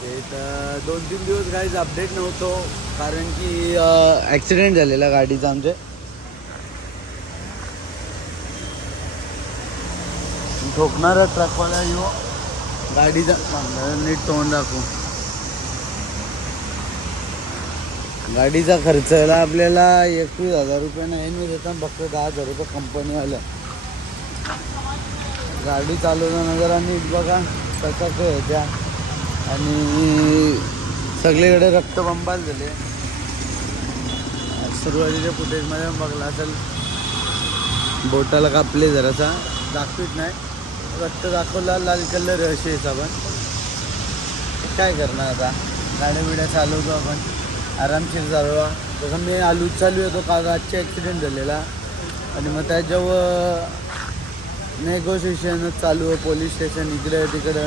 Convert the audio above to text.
ते तर 2-3 दिवस काहीच अपडेट नव्हतो, कारण की ॲक्सिडेंट झालेला गाडीचा आमचे. ठोकणारा ट्रकवाला येऊ गाडीचा नीट तोंड दाखवू. गाडीचा खर्चला आपल्याला 21,000 रुपये नाही मी देतात, फक्त 10,000 रुपये कंपनीवालं. गाडी चालवताना जरा नीट बघा कसं काय त्या. आणि सगळीकडे रक्तबंबाल झाले. सुरुवातीच्या फुटेजमध्ये बघला असेल, बोटाला कापले जरासा, दाखवीत नाही, रक्त दाखवला, लाल कलर असे हिसाबन. काय करणार आता, गाड्या बिड्या चालवतो आपण, आरामशीर चालवा. जसं मी चालू येतो काल रातचे ॲक्सिडेंट झालेला, आणि मग त्याच्यावर नेगोशिएशनच चालू आहे, पोलीस स्टेशन इकडे तिकडे.